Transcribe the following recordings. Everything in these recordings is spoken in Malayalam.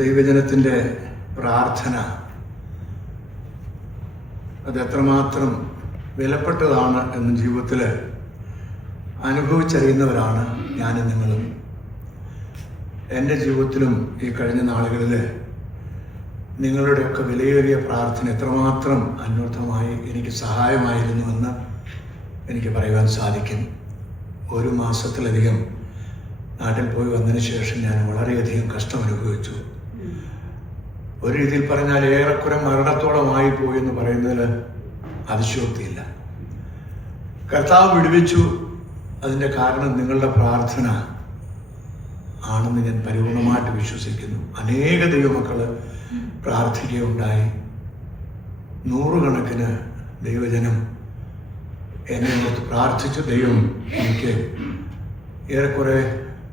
ദൈവജനത്തിൻ്റെ പ്രാർത്ഥന അത് എത്രമാത്രം വിലപ്പെട്ടതാണ് എന്ന് ജീവിതത്തിൽ അനുഭവിച്ചറിയുന്നവരാണ് ഞാനും നിങ്ങളും. എൻ്റെ ജീവിതത്തിലും ഈ കഴിഞ്ഞ നാളുകളിൽ നിങ്ങളുടെയൊക്കെ വിലയേറിയ പ്രാർത്ഥന എത്രമാത്രം അന്വർത്ഥമായി എനിക്ക് സഹായമായിരുന്നുവെന്ന് എനിക്ക് പറയുവാൻ സാധിക്കും. 1 മാസത്തിലധികം നാട്ടിൽ പോയി വന്നതിന് ശേഷം ഞാൻ വളരെയധികം കഷ്ടം അനുഭവിച്ചു. ഒരു രീതിയിൽ പറഞ്ഞാൽ ഏറെക്കുറെ മരണത്തോളമായി പോയി എന്ന് പറയുന്നതിൽ അതിശയോക്തിയില്ല. കർത്താവ് വിടുവിച്ചു. അതിൻ്റെ കാരണം നിങ്ങളുടെ പ്രാർത്ഥന ആണെന്ന് ഞാൻ പരിപൂർണമായിട്ട് വിശ്വസിക്കുന്നു. അനേക ദൈവമക്കൾ പ്രാർത്ഥിക്കുകയുണ്ടായി. 100 കണക്കിന് ദൈവജനം എന്നെ ഓർത്ത് പ്രാർത്ഥിച്ചു. ദൈവം എനിക്ക് ഏറെക്കുറെ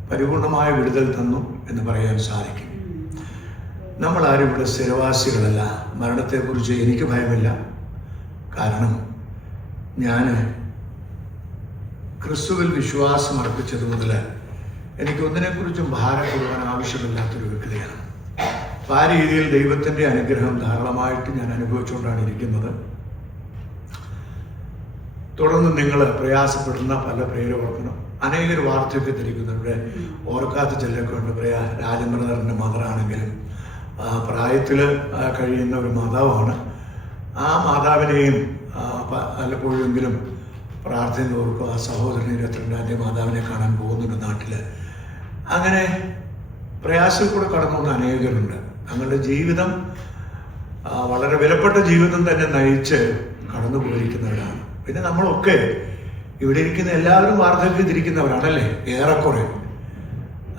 പരിപൂർണമായ വിടുതൽ തന്നു എന്ന് പറയാൻ സാധിക്കും. നമ്മളാരും ഇവിടെ സ്ഥിരവാസികളല്ല. മരണത്തെക്കുറിച്ച് എനിക്ക് ഭയമില്ല. കാരണം ഞാൻ ക്രിസ്തുവിൽ വിശ്വാസം അർപ്പിച്ചത് മുതൽ എനിക്ക് ഒന്നിനെക്കുറിച്ചും ഭാരപ്പെടുവാൻ ആവശ്യമില്ലാത്തൊരു വ്യക്തിയാണ്. അപ്പോൾ ആ രീതിയിൽ ദൈവത്തിൻ്റെ അനുഗ്രഹം ധാരാളമായിട്ട് ഞാൻ അനുഭവിച്ചുകൊണ്ടാണ് ഇരിക്കുന്നത്. തുടർന്ന് നിങ്ങൾ പ്രയാസപ്പെടുന്ന പല പേര് ഓർക്കണം. അനേകർ വാർത്തയൊക്കെ തിരിക്കുന്നുണ്ട്. ഓർക്കാത്ത ചിലരൊക്കെ ഉണ്ട്. രാജൻ ബ്രദറിൻ്റെ മദറാണെങ്കിലും പ്രായത്തിൽ കഴിയുന്ന ഒരു മാതാവാണ്. ആ മാതാവിനെയും പലപ്പോഴെങ്കിലും പ്രാർത്ഥന ഓർക്കും. ആ സഹോദരനെ 22-ാം തീയതി മാതാവിനെ കാണാൻ പോകുന്നുണ്ട് നാട്ടിൽ. അങ്ങനെ പ്രയാസത്തിൽ കൂടെ കടന്നു വന്ന അനേകരുണ്ട്. തങ്ങളുടെ ജീവിതം വളരെ വിലപ്പെട്ട ജീവിതം തന്നെ നയിച്ച് കടന്നു പോയിരിക്കുന്നവരാണ്. പിന്നെ നമ്മളൊക്കെ ഇവിടെ ഇരിക്കുന്ന എല്ലാവരും വാർദ്ധക്യത്തിരിക്കുന്നവരാണല്ലേ ഏറെക്കുറെ.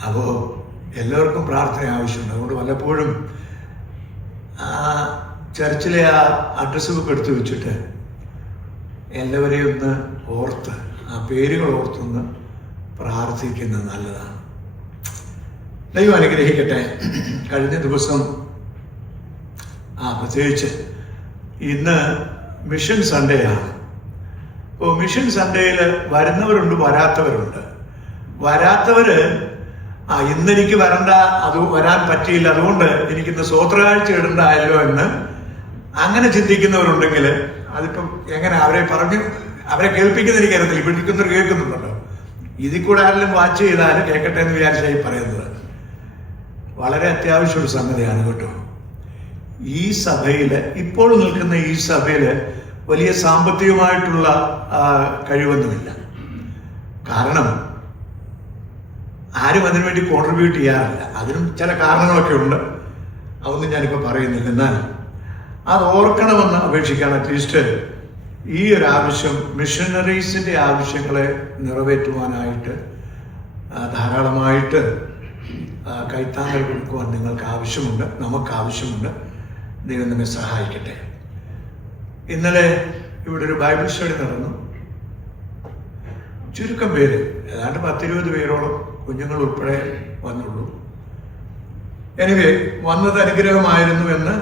അപ്പോൾ എല്ലാവർക്കും പ്രാർത്ഥന ആവശ്യമുണ്ട്. അതുകൊണ്ട് വല്ലപ്പോഴും ചർച്ചിലെ ആ അഡ്രസ്സ് ബുക്ക് എടുത്ത് വെച്ചിട്ട് എല്ലാവരെയും ഒന്ന് ഓർത്ത് ആ പേരുകൾ ഓർത്തൊന്ന് പ്രാർത്ഥിക്കുന്നത് നല്ലതാണ്. ദൈവം അനുഗ്രഹിക്കട്ടെ. കഴിഞ്ഞ ദിവസം പ്രത്യേകിച്ച് ഇന്ന് മിഷൻ സൺഡേ ആണ്. അപ്പോൾ മിഷൻ സൺഡേയിൽ വരുന്നവരുണ്ട്, വരാത്തവരുണ്ട്. വരാത്തവര് ഇന്നെനിക്ക് വരണ്ട, അത് വരാൻ പറ്റിയില്ല, അതുകൊണ്ട് എനിക്കിന്ന് സ്വോത്രകാഴ്ച ഇടണ്ടായല്ലോ എന്ന് അങ്ങനെ ചിന്തിക്കുന്നവരുണ്ടെങ്കിൽ അതിപ്പം എങ്ങനെ അവരെ കേൾപ്പിക്കുന്ന എനിക്കറിയത്തില്ല. ഇവിടെ ഇരിക്കുന്നവർ കേൾക്കുന്നുണ്ടല്ലോ. ഇതിൽ കൂടെ ആരെങ്കിലും വാച്ച് ചെയ്താലും കേൾക്കട്ടെ എന്ന് വിചാരിച്ചായി പറയുന്നത്. വളരെ അത്യാവശ്യമൊരു സംഗതിയാണ് കേട്ടോ. ഈ സഭയിൽ, ഇപ്പോൾ നിൽക്കുന്ന ഈ സഭയിൽ വലിയ സാമ്പത്തികമായിട്ടുള്ള കഴിവൊന്നുമില്ല. കാരണം ആരും അതിനു വേണ്ടി കോൺട്രിബ്യൂട്ട് ചെയ്യാറില്ല. അതിനും ചില കാരണങ്ങളൊക്കെ ഉണ്ട്. അതൊന്നും ഞാനിപ്പോൾ പറയുന്നില്ല. എന്നാൽ അത് ഓർക്കണമെന്ന് അപേക്ഷിക്കുകയാണ്. അറ്റ്ലീസ്റ്റ് ഈ ഒരു ആവശ്യം, മിഷനറീസിൻ്റെ ആവശ്യങ്ങളെ നിറവേറ്റുവാനായിട്ട് ധാരാളമായിട്ട് കൈത്താങ്ങൽ കൊടുക്കുവാൻ നിങ്ങൾക്ക് ആവശ്യമുണ്ട്, നമുക്ക് ആവശ്യമുണ്ട്. ദൈവം നമ്മെ സഹായിക്കട്ടെ. ഇന്നലെ ഇവിടെ ഒരു ബൈബിൾ സ്റ്റഡി നടന്നു. ചുരുക്കം പേര്, ഏതാണ്ട് 10-20 പേരോളം കുഞ്ഞുങ്ങൾ ഉൾപ്പെടെ വന്നുള്ളൂ. എനിവേ, വന്നത് അനുഗ്രഹമായിരുന്നു എന്ന്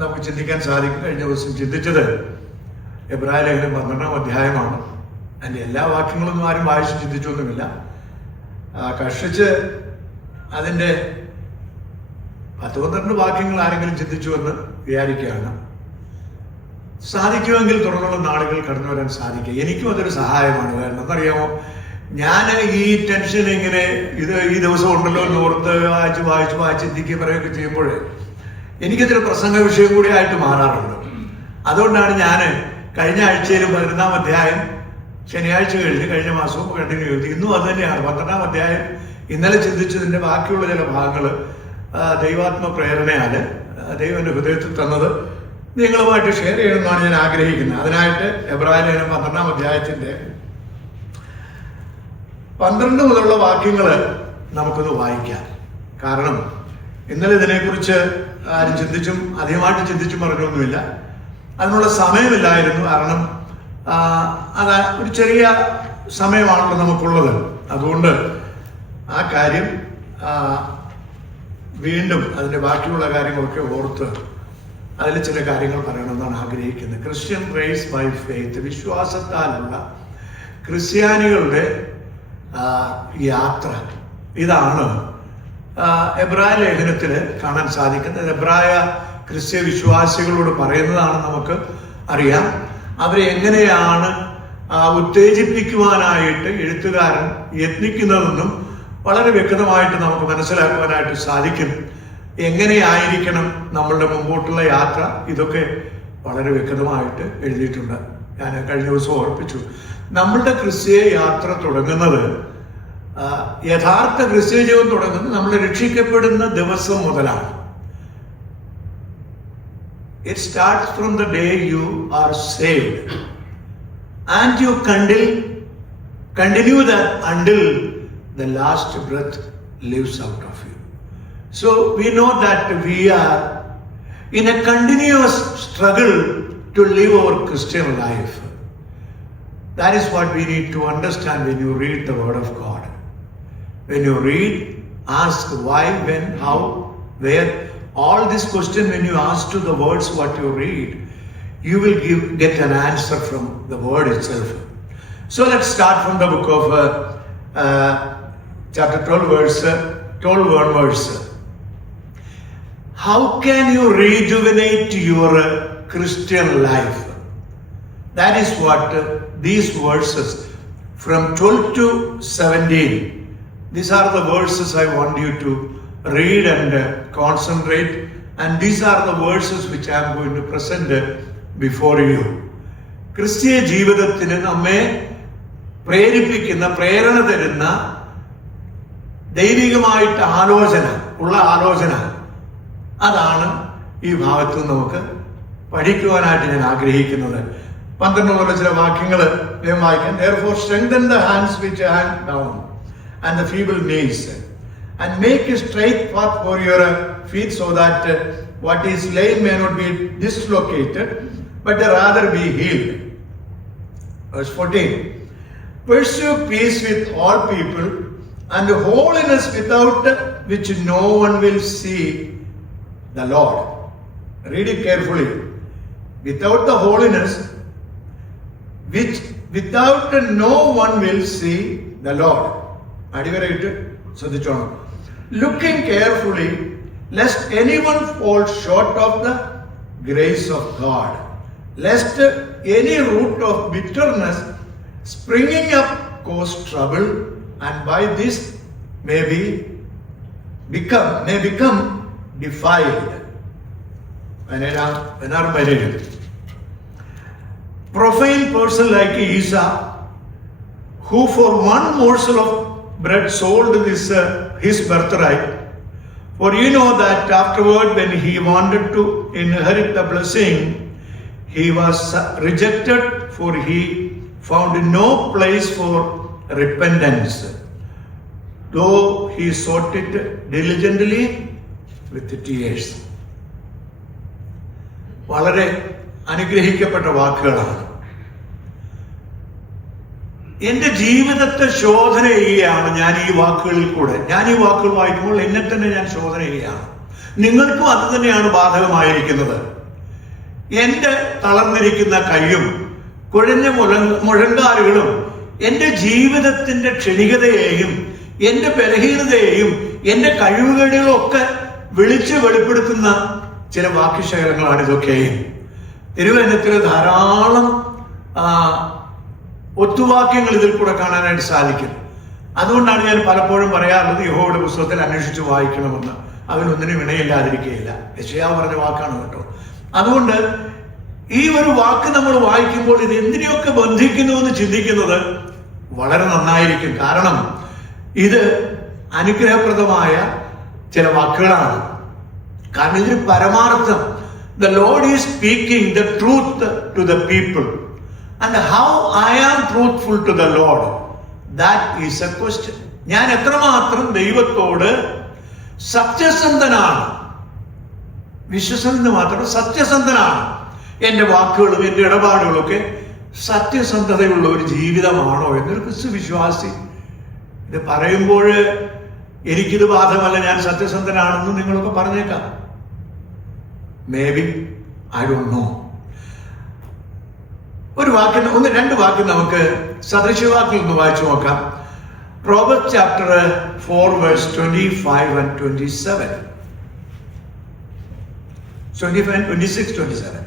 നമുക്ക് ചിന്തിക്കാൻ സാധിക്കും. കഴിഞ്ഞ ദിവസം ചിന്തിച്ചത് എബ്രായ ലേഖനം 12-ാം അധ്യായമാണ്. അതിൻ്റെ എല്ലാ വാക്യങ്ങളൊന്നും ആരും വായിച്ച് ചിന്തിച്ചൊന്നുമില്ല. കഷ്ടിച്ച് അതിൻ്റെ 10-12 വാക്യങ്ങൾ ആരെങ്കിലും ചിന്തിച്ചു എന്ന് വിചാരിക്കുകയാണ്. സാധിക്കുമെങ്കിൽ തുടർന്നുള്ള നാളുകൾ കടന്നു വരാൻ സാധിക്കുക. എനിക്കും അതൊരു സഹായമാണ്. കാരണം എന്നറിയാമോ, ഞാൻ ഈ ടെൻഷൻ ഇങ്ങനെ ഈ ദിവസം ഉണ്ടല്ലോ എന്ന് ഓർത്ത് വായിച്ച് ചിന്തിക്കുക പറയുകയൊക്കെ ചെയ്യുമ്പോൾ എനിക്കതൊരു പ്രസംഗ വിഷയം കൂടി ആയിട്ട് മാറാറുണ്ട്. അതുകൊണ്ടാണ് ഞാൻ കഴിഞ്ഞ ആഴ്ചയിലും 11-ാം അധ്യായം ശനിയാഴ്ച കഴിഞ്ഞ മാസവും കണ്ടിന്യൂ ചെയ്തു. ഇന്നും അത് തന്നെയാണ് 12-ാം അധ്യായം. ഇന്നലെ ചിന്തിച്ചതിൻ്റെ ബാക്കിയുള്ള ചില ഭാഗങ്ങൾ ദൈവാത്മ പ്രേരണയാൽ ദൈവം എൻ്റെ ഹൃദയത്തിൽ തന്നത് നിങ്ങളുമായിട്ട് ഷെയർ ചെയ്യണമെന്നാണ് ഞാൻ ആഗ്രഹിക്കുന്നത്. അതിനായിട്ട് എബ്രായ ലേഖനം 12-ാം അധ്യായത്തിൻ്റെ 12 മുതലുള്ള വാക്യങ്ങൾ നമുക്കൊന്ന് വായിക്കാം. കാരണം ഇന്നലെ ഇതിനെക്കുറിച്ച് ആരും അധികമായിട്ട് ചിന്തിച്ചും പറഞ്ഞൊന്നുമില്ല. അതിനുള്ള സമയമില്ലായിരുന്നു. കാരണം അത് ഒരു ചെറിയ സമയമാണല്ലോ നമുക്കുള്ളത്. അതുകൊണ്ട് ആ കാര്യം വീണ്ടും അതിൻ്റെ ബാക്കിയുള്ള കാര്യങ്ങളൊക്കെ ഓർത്ത് അതിൽ ചില കാര്യങ്ങൾ പറയണമെന്നാണ് ആഗ്രഹിക്കുന്നത്. ക്രിസ്ത്യൻ റേസ് ബൈ ഫെയ്ത്ത്, വിശ്വാസത്താലുള്ള ക്രിസ്ത്യാനികളുടെ യാത്ര. ഇതാണ് എബ്രായ ലേഖനത്തിൽ കാണാൻ സാധിക്കുന്നത്. എബ്രായ ക്രിസ്ത്യ വിശ്വാസികളോട് പറയുന്നതാണ് നമുക്ക് അറിയാം. അവരെ എങ്ങനെയാണ് ഉത്തേജിപ്പിക്കുവാനായിട്ട് എഴുത്തുകാരൻ യത്നിക്കുന്നതെന്നും വളരെ വ്യക്തമായിട്ട് നമുക്ക് മനസ്സിലാക്കുവാനായിട്ട് സാധിക്കും. എങ്ങനെയായിരിക്കണം നമ്മളുടെ മുമ്പോട്ടുള്ള യാത്ര, ഇതൊക്കെ വളരെ വ്യക്തമായിട്ട് എഴുതിയിട്ടുണ്ട്. ഞാൻ കഴിഞ്ഞ ദിവസം ഓർപ്പിച്ചു, നമ്മളുടെ ക്രിസ്തീയ യാത്ര തുടങ്ങുന്നത്, യഥാർത്ഥ ക്രിസ്തീയ ജീവിതം തുടങ്ങുന്നത് നമ്മൾ രക്ഷിക്കപ്പെടുന്ന ദിവസം മുതലാണ്. It starts from the day you are saved and you continue that until the last breath lives out of you. So we know that we are in a continuous struggle to live our Christian life. That is what we need to understand when you read the Word of God. When you read, ask why, when, how, where. All this question, when you ask to the words what you read, you will get an answer from the word itself. So let's start from the book of chapter 12 verse. How can you rejuvenate your Christian life? That is what these verses from 12 to 17. These are the verses I want you to read and concentrate, and these are the verses which I am going to present before you. ക്രിസ്തീയ ജീവിതത്തിന് നമ്മെ പ്രേരിപ്പിക്കുന്ന, പ്രേരണ തരുന്ന ദൈവികമായിട്ട് ആലോചന അതാണ് ഈ ഭാഗത്ത് നമുക്ക് പഠിക്കുവാനായിട്ട് ഞാൻ ആഗ്രഹിക്കുന്നത്. 12 മുതലുള്ള ചില വാക്യങ്ങൾ ഞാൻ വായിക്കാം. Therefore strengthen the hands which hang down and the feeble knees, and make a straight path for your feet, so that what is lame may not be dislocated, but rather be healed. Verse 14. Pursue peace with all people and holiness, without which no one will see the Lord. Read it carefully. Without the holiness, which without no one will see the Lord. അടിവരായിട്ട് ശ്രദ്ധിച്ചോണം. Looking carefully, lest anyone fall short of the grace of God, lest any root of bitterness springing up cause trouble, and by this may become defiled. Profane person like Esau, who for one morsel of bread sold his birthright. For you know that afterward, when he wanted to inherit the blessing, he was rejected, for he found no place for repentance, though he sought it diligently with tears. വളരെ അനുഗ്രഹിക്കപ്പെട്ട വാക്കുകളാണ്. എന്റെ ജീവിതത്തെ ശോധന ചെയ്യുകയാണ് ഞാൻ ഈ വാക്കുകളിൽ കൂടെ. ഞാൻ ഈ വാക്കുകൾ വായിക്കുമ്പോൾ എന്നെ തന്നെ ഞാൻ ശോധന ചെയ്യുകയാണ്. നിങ്ങൾക്കും അത് തന്നെയാണ് ബാധകമായിരിക്കുന്നത്. എന്റെ തളർന്നിരിക്കുന്ന കൈയും കുഴഞ്ഞ മുഴങ്കാലുകളും എന്റെ ജീവിതത്തിന്റെ ക്ഷണികതയെയും എന്റെ ബലഹീനതയെയും എന്റെ കഴിവുകേടുകളും ഒക്കെ വിളിച്ച് വെളിപ്പെടുത്തുന്ന ചില വാക്യശകലങ്ങളാണ് ഇതൊക്കെയും. തിരുവചനത്തിൽ ധാരാളം ഒത്തുവാക്യങ്ങൾ ഇതിൽ കൂടെ കാണാനായിട്ട് സാധിക്കും. അതുകൊണ്ടാണ് ഞാൻ പലപ്പോഴും പറയാറുള്ളത്, യഹോവയുടെ പുസ്തകത്തിൽ അന്വേഷിച്ച് വായിക്കണമെന്ന്. അവനൊന്നിനും ഇണയില്ലാതിരിക്കുകയില്ല. യെശയ്യാവ് പറഞ്ഞ വാക്കാണ് കേട്ടോ. അതുകൊണ്ട് ഈ ഒരു വാക്ക് നമ്മൾ വായിക്കുമ്പോൾ ഇത് എന്തിനെയൊക്കെ ബന്ധിക്കുന്നു എന്ന് ചിന്തിക്കുന്നത് വളരെ നന്നായിരിക്കും. കാരണം ഇത് അനുഗ്രഹപ്രദമായ ചില വാക്കുകളാണ്. കാരണം ഇതിന് പരമാർത്ഥം, the Lord is speaking the truth to the people. And how I am truthful to the Lord, that is a question. ഞാൻ എത്രമാത്രം ദൈവത്തോട് സത്യസന്ധനാണ്, വിശ്വസനീയത മാത്രമല്ല സത്യസന്ധനാണ്. എൻ്റെ വാക്കുകളും എൻ്റെ ഇടപാടുകളും ഒക്കെ സത്യസന്ധതയുള്ള ഒരു ജീവിതമാണോ എന്നൊരു ക്രിസ്തു വിശ്വാസി ഇത് പറയുമ്പോൾ എനിക്കിത് ബാധകമല്ല, ഞാൻ സത്യസന്ധനാണെന്ന് നിങ്ങളൊക്കെ പറഞ്ഞേക്കാം. May be, I don't know. ഒരു വാക്യം, രണ്ട് വാക്യം നമുക്ക് സദൃശവാക്യം ഒന്ന് വായിച്ചു നോക്കാം. Proverbs chapter 4 verse 25 and 27. 25, 26, 27.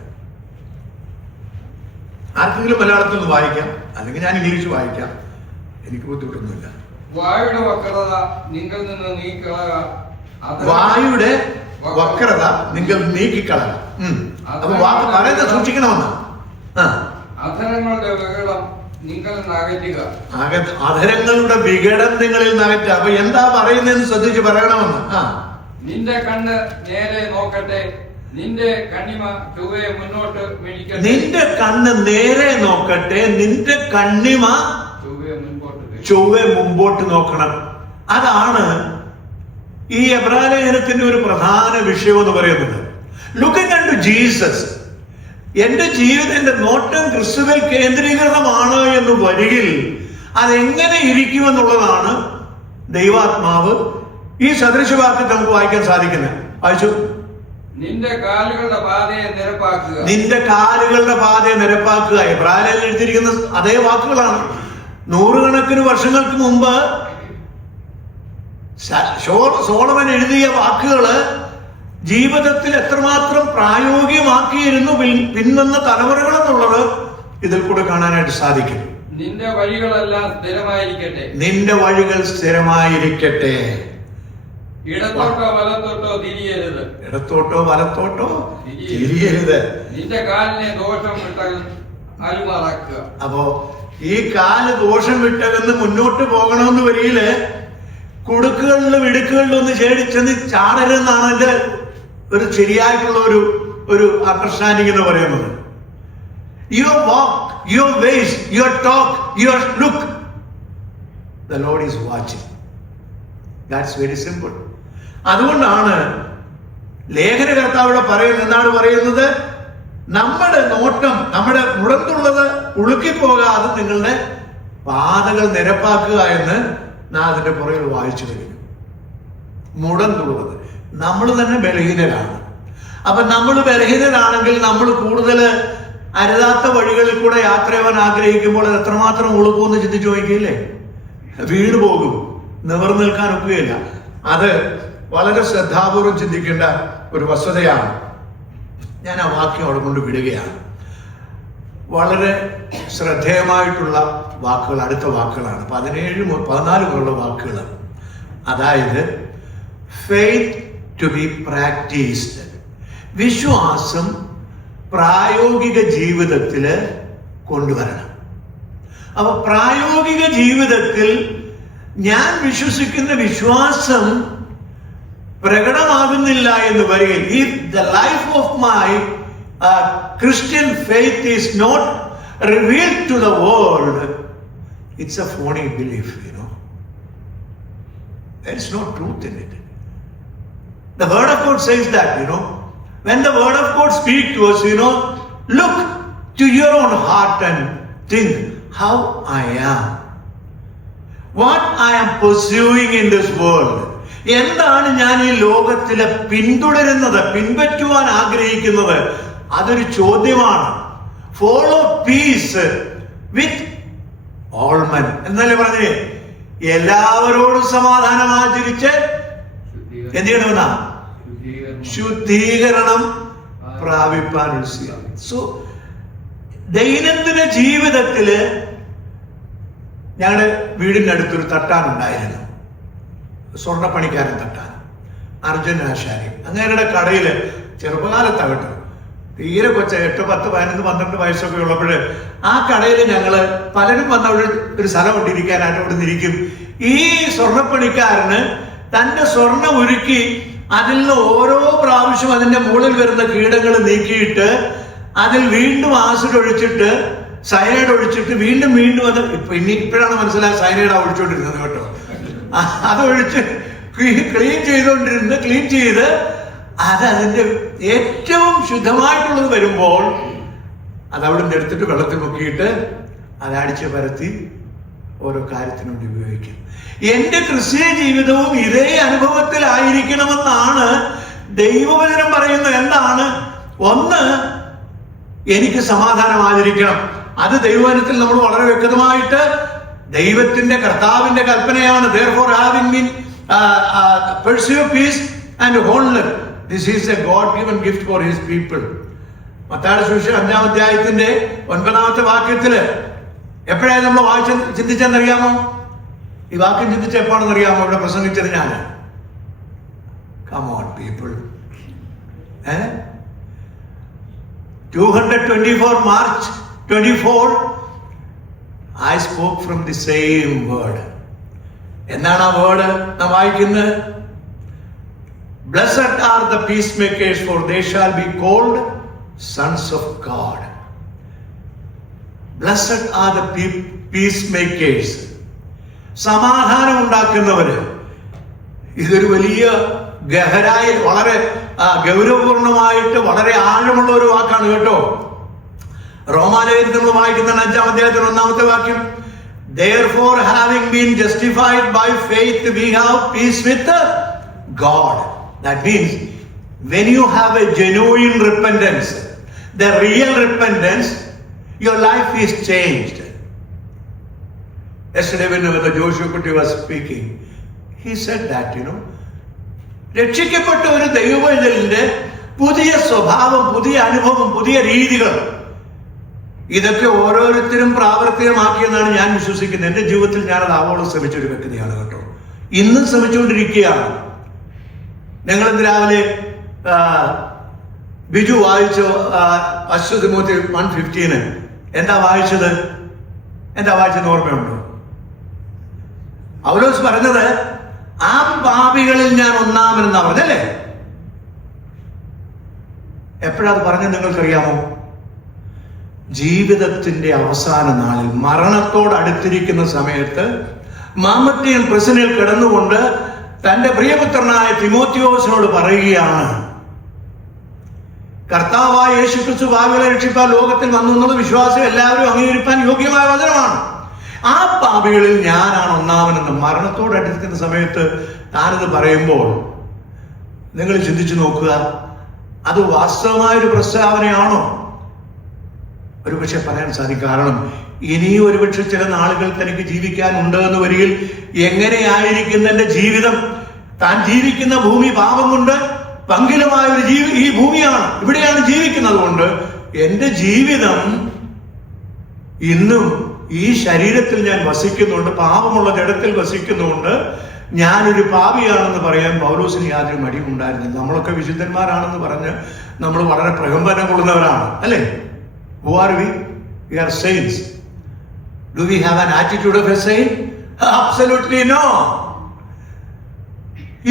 ആർക്കെങ്കിലും മലയാളത്തിൽ നിന്ന് വായിക്കാം, അല്ലെങ്കിൽ ഞാൻ ഇംഗ്ലീഷ് വായിക്കാം, എനിക്ക് ബുദ്ധിമുട്ടൊന്നുമില്ല. വായുടെ വക്രത നിങ്ങൾ നിന്ന് നീക്കളക. വായുടെ വക്രത നിങ്ങൾ നീക്കിക്കളക. അപ്പൊ വാക്ക് പറയുന്നത് സൂക്ഷിക്കണമെന്നാ. അധരങ്ങളുടെ വികടം നിങ്ങൾ അകറ്റുക. അധരങ്ങളുടെ വികടം നിങ്ങളിൽ അകറ്റുക. അപ്പൊ എന്താ പറയുന്നതെന്ന് ശ്രദ്ധിച്ച് പറയണമെന്ന്. നിന്റെ കണ്ണ് നേരെ നോക്കട്ടെ, നിന്റെ കണ്ണിമ ചൊവ്വേ മുന്നോട്ട് മിഴിക്കട്ടെ. നിന്റെ കണ്ണ് നേരെ നോക്കട്ടെ, നിന്റെ കണ്ണിമ ചൊവ്വേ മുമ്പോട്ട് നോക്കണം. അതാണ് ഈ എബ്രായ ലേഖനത്തിന്റെ ഒരു പ്രധാന വിഷയം എന്ന് പറയുന്നത്. Looking unto Jesus. എന്റെ ജീവിതം, എന്റെ നോട്ടം ക്രിസ്തുവിൽ കേന്ദ്രീകൃതമാണ് എന്ന് വരികിൽ അതെങ്ങനെ ഇരിക്കുമെന്നുള്ളതാണ് ദൈവാത്മാവ് ഈ സദൃശവാക്യത്തിൽ നമുക്ക് വായിക്കാൻ സാധിക്കുന്നത്. വായിച്ചു. നിന്റെ കാലുകളുടെ പാതയെ നിരപ്പാക്കുക. നിന്റെ കാലുകളുടെ പാതയെ നിരപ്പാക്കുക. എബ്രായയിൽ എഴുതിയിരിക്കുന്ന അതേ വാക്കുകളാണ്. നൂറുകണക്കിന് വർഷങ്ങൾക്ക് മുമ്പ് സോളമൻ എഴുതിയ വാക്കുകള് ജീവിതത്തിൽ എത്രമാത്രം പ്രായോഗികമാക്കിയിരുന്നു പിൻവന്ന തലമുറകൾ എന്നുള്ളത് ഇതിൽ കൂടെ കാണാനായിട്ട് സാധിക്കും. നിന്റെ വഴികളെല്ലാം സ്ഥിരമായിരിക്കട്ടെ. നിന്റെ വഴികൾ സ്ഥിരമായിരിക്കട്ടെ. ഇടത്തോട്ടോ വലത്തോട്ടോ തിരിയരുത്. ഇടത്തോട്ടോ വലത്തോട്ടോ തിരിയരുത്. നിന്റെ കാലിനെ ദോഷം വിട്ടകലുമാറാക്കുക. അപ്പോ ഈ കാല് ദോഷം വിട്ടകന്ന് മുന്നോട്ട് പോകണമെന്ന് വരികില് കുടുക്കുകളിലും ഇടുക്കുകളിലും ഒന്ന് ചെന്ന് ചാടരുതെന്നാണ് എന്റെ ഒരു ശരിയായിട്ടുള്ള ഒരു അണ്ടർസ്റ്റാൻഡിങ് എന്ന് പറയുന്നത്. Your walk, your vase, your talk, your look, the Lord is watching. That's very simple. അതുകൊണ്ടാണ് ലേഖനകർത്താവിടെ പറയുന്നത്, എന്താണ് പറയുന്നത്? നമ്മുടെ നോട്ടം, നമ്മുടെ മുടന്തുള്ളത് ഉളുക്കിപ്പോകാതെ നിങ്ങളുടെ പാതകൾ നിരപ്പാക്കുക എന്ന് ഞാൻ അതിന്റെ പുറകിൽ വായിച്ചു കഴിഞ്ഞു. മുടന്തുള്ളത് നമ്മൾ തന്നെ ബലഹീനരാണ്. അപ്പൊ നമ്മൾ ബലഹീനരാണെങ്കിൽ നമ്മൾ കൂടുതൽ അരുതാത്ത വഴികളിൽ കൂടെ യാത്ര ചെയ്യാൻ ആഗ്രഹിക്കുമ്പോൾ അത് എത്രമാത്രം ഉളുക്കുമെന്ന് ചിന്തിച്ചു നോക്കിയില്ലേ? വീണ് പോകും, നിവർന്നു നിൽക്കാൻ ഒക്കുകയില്ല. അത് വളരെ ശ്രദ്ധാപൂർവം ചിന്തിക്കേണ്ട ഒരു വസ്തുതയാണ്. ഞാൻ ആ വാക്യം അവിടെ കൊണ്ട് വിടുകയാണ്. വളരെ ശ്രദ്ധേയമായിട്ടുള്ള വാക്കുകൾ, അടുത്ത വാക്കുകളാണ് 17, 14 മുതലുള്ള വാക്കുകൾ. അതായത് ഫെയ്ത്ത് ടു ബി പ്രാക്ടീസ്ഡ്. വിശ്വാസം പ്രായോഗിക ജീവിതത്തിൽ കൊണ്ടുവരണം. അപ്പൊ പ്രായോഗിക ജീവിതത്തിൽ ഞാൻ വിശ്വസിക്കുന്ന വിശ്വാസം പ്രകടമാകുന്നില്ല എന്ന് വരികയിൽ, if the life of my Christian faith is not revealed to the world, it's a phony belief, you know. There is no truth in it. The word of God says that, you know. When the word of God speaks to us, you know, look to your own heart and think how I am, what I am pursuing in this world. എന്താണ് ഞാൻ ഈ ലോകത്തിലെ പിന്തുടരുന്നത്, പിൻപറ്റുവാൻ ആഗ്രഹിക്കുന്നത്? അതൊരു ചോദ്യമാണ്. Follow peace with all men എന്നല്ലേ പറഞ്ഞേ? എല്ലാവരോടും സമാധാനം ആചരിച്ച് എന്ത് ചെയ്യണമെന്നാ? ശുദ്ധീകരണം പ്രാപിപ്പാൻ. സോ ദൈനംദിന ജീവിതത്തില് ഞങ്ങളുടെ വീടിന്റെ അടുത്തൊരു തട്ടാനുണ്ടായിരുന്നു, സ്വർണ്ണപ്പണിക്കാരൻ തട്ടാൻ, അർജുൻ ആശാരി. അങ്ങേരുടെ കടയില് ചെറുപ്പകാലത്താകട്ടെ, തീരെ കൊച്ച 8, 10, 11, 12 വയസ്സൊക്കെ ഉള്ളപ്പോൾ ആ കടയിൽ ഞങ്ങള് പലരും വന്ന് അവിടെ ഒരു സ്ഥലം കൊണ്ടിരിക്കാനായിട്ട് അവിടെ നിന്നിരിക്കും. ഈ സ്വർണ്ണപ്പണിക്കാരന് തന്റെ സ്വർണം ഉരുക്കി അതിൽ നിന്ന് ഓരോ പ്രാവശ്യം അതിന്റെ മുകളിൽ വരുന്ന കീടങ്ങൾ നീക്കിയിട്ട് അതിൽ വീണ്ടും ആസിഡ് ഒഴിച്ചിട്ട് സയനൈഡ് ഒഴിച്ചിട്ട് വീണ്ടും അത് ഇപ്പോഴാണ് മനസ്സിലായത് സയനൈഡ് ഒഴിച്ചുകൊണ്ടിരുന്നത് കേട്ടോ. അതൊഴിച്ച് ക്ലീൻ ചെയ്ത് അതിന്റെ ഏറ്റവും ശുദ്ധമായിട്ടുള്ളത് വരുമ്പോൾ അതവിടെ നിന്ന് എടുത്തിട്ട് വെള്ളത്തിൽ മുക്കിയിട്ട് അതടിച്ച് പരത്തി ഓരോ കാര്യത്തിനു വേണ്ടി ഉപയോഗിക്കും. എന്റെ ക്രിസ്തീയ ജീവിതവും ഇതേ അനുഭവത്തിലായിരിക്കണമെന്നാണ് ദൈവവചനം പറയുന്നത്. എന്താണ്? ഒന്ന്, എനിക്ക് സമാധാനം ആചരിക്കണം. അത് ദൈവവചനത്തിൽ നമ്മൾ വളരെ വ്യക്തമായിട്ട് ദൈവത്തിന്റെ കർത്താവിന്റെ കൽപ്പനയാണ്. Therefore having been pursue peace and holiness, this is a God given gift for his people. മത്തായിയുടെ സുവിശേഷം 5-ാം അധ്യായത്തിന്റെ 9-ാമത്തെ വാക്യത്തില് എപ്പോഴാണ് നമ്മൾ വായിച്ച് ചിന്തിച്ചെന്നറിയാമോ? ഈ വാക്യം ചിന്തിച്ച എപ്പോഴാണെന്നറിയാമോ? ഇവിടെ പ്രസംഗിച്ചത് ഞാൻ. Come on people, 224 March 24 I spoke from the same word. എന്താണ് ആ വേർഡ് നാം വായിക്കുന്നത്? Blessed are the peacemakers, for they shall be called sons of God. Blessed are the peacemakers. സമാധാനം ഉണ്ടാക്കുന്നവര്. ഇതൊരു വലിയ ഗഹരായി, വളരെ ഗൗരവപൂർണമായിട്ട് വളരെ ആഴമുള്ള ഒരു വാക്കാണ് കേട്ടോ. റോമാലേഖനത്തിൽ നമ്മൾ വായിക്കുന്ന 5-ാം അധ്യായത്തിൽ 1-ാമത്തെ വാക്യം, therefore having been justified by faith we have peace with God. That means when you have a genuine repentance, the real repentance, your life is changed. Yesterday when Joshua Kuti was speaking, he said that, രക്ഷിക്കപ്പെട്ട ഒരു ദൈവവൈതലിന്റെ പുതിയ സ്വഭാവം, പുതിയ അനുഭവം, പുതിയ രീതികൾ, ഇതൊക്കെ ഓരോരുത്തരും പ്രാവർത്തികമാക്കിയെന്നാണ് ഞാൻ വിശ്വസിക്കുന്നത്. എൻ്റെ ജീവിതത്തിൽ ഞാനത് ആവോളം ശ്രമിച്ചൊരു വ്യക്തിയാണ് കേട്ടോ. ഇന്നും ശ്രമിച്ചുകൊണ്ടിരിക്കുകയാണ്. ഞങ്ങളിന്ന് രാവിലെ ബിജു വായിച്ചു അശ്വതിമൂർത്തി 1:15. എന്താ വായിച്ചത് ഓർമ്മയുണ്ടോ? പൗലോസ് പറഞ്ഞത് ആ പാപികളിൽ ഞാൻ ഒന്നാമനെന്നാ പറഞ്ഞല്ലേ? എപ്പോഴത് പറഞ്ഞത് നിങ്ങൾക്കറിയാമോ? ജീവിതത്തിന്റെ അവസാന നാളിൽ മരണത്തോടടുത്തിരിക്കുന്ന സമയത്ത് മാമറ്റിയൻ പ്രസനിൽ കിടന്നുകൊണ്ട് തന്റെ പ്രിയപുത്രനായ തിമോത്തിയോസിനോട് പറയുകയാണ്, കർത്താവായ യേശുക്രിസ്തു പാപികളെ രക്ഷിപ്പാൻ ലോകത്തിൽ വന്നു എന്നുള്ള വിശ്വാസം എല്ലാവരും അംഗീകരിക്കാൻ യോഗ്യമായ വചനമാണ്. ആ പാപികളിൽ ഞാനാണ് ഒന്നാമനെന്ന് മരണത്തോടടുത്തിരിക്കുന്ന സമയത്ത് താനിത് പറയുമ്പോൾ നിങ്ങൾ ചിന്തിച്ചു നോക്കുക, അത് വാസ്തവമായൊരു പ്രസ്താവനയാണോ? ഒരുപക്ഷെ പറയാൻ സാധിക്കും. കാരണം ഇനിയും ഒരുപക്ഷെ ചില നാളുകൾ തനിക്ക് ജീവിക്കാനുണ്ട് എന്ന് വരികിൽ എങ്ങനെയായിരിക്കും എന്റെ ജീവിതം? താൻ ജീവിക്കുന്ന ഭൂമി പാപം കൊണ്ട് പങ്കിലുമായ ഒരു ഈ ഭൂമിയാണ്, ഇവിടെയാണ് ജീവിക്കുന്നത്. കൊണ്ട് എന്റെ ജീവിതം ഇന്നും ഈ ശരീരത്തിൽ ഞാൻ വസിക്കുന്നുണ്ട്, പാപമുള്ള ജഡത്തിൽ വസിക്കുന്നുണ്ട്. ഞാനൊരു പാപിയാണെന്ന് പറയാൻ പൗലോസിന് യാതൊരു മടിയുണ്ടായിരുന്നില്ല. നമ്മളൊക്കെ വിശുദ്ധന്മാരാണെന്ന് പറഞ്ഞ് നമ്മൾ വളരെ പ്രകമ്പനം കൊള്ളുന്നവരാണ്, അല്ലേ? Who are we? We are saints. Do we have an attitude of a saint? Absolutely no.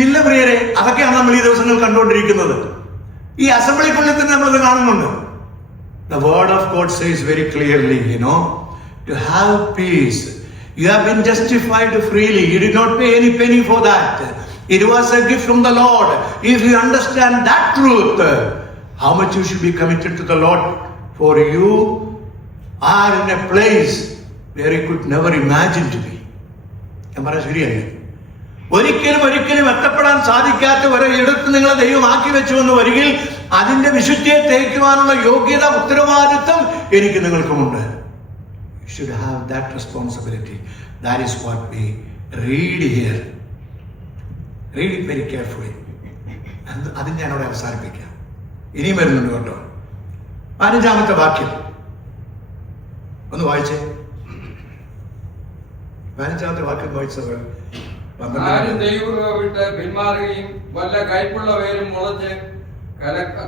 ഇല്ല പ്രിയരെ, അതൊക്കെയാണ് നമ്മൾ ഈ ദിവസങ്ങൾ കണ്ടുകൊണ്ടിരിക്കുന്നത്. ഈ അസംബ്ലിക്കുള്ളിൽ തന്നെ നമ്മളത് കാണുന്നുണ്ട്. The word of God says very clearly, to have peace. You have been justified freely. You did not pay any penny for that. It was a gift from the Lord. If you understand that truth, how much you should be committed to the Lord, for you are in a place where you could never imagine to be. ഞാൻ പറയാൻ ശരിയല്ലേ? ഒരിക്കലും എത്തപ്പെടാൻ സാധിക്കാത്ത ഒരിടത്ത് നിങ്ങളെ ദൈവം ആക്കി വെച്ചു എന്ന് വരികിൽ അതിന്റെ വിശുദ്ധിയെ തേക്കുവാനുള്ള യോഗ്യത, ഉത്തരവാദിത്വം എനിക്ക് നിങ്ങൾക്കുമുണ്ട്. You should have that responsibility. That is what we read here. Read it very carefully. അത് ഞാൻ അവിടെ അവസാനിപ്പിക്കാം. ഇനിയും വരുന്നുണ്ട് കേട്ടോ. 15-ാമത്തെ വാക്യം ഒന്ന് വായിച്ചേ. 15-ാമത്തെ വാക്യം വായിച്ചത്, ആരും ദൈവകൃപ വിട്ട് പിന്മാറുകയും വല്ല കൈപ്പുള്ള വേരും മുളച്ച്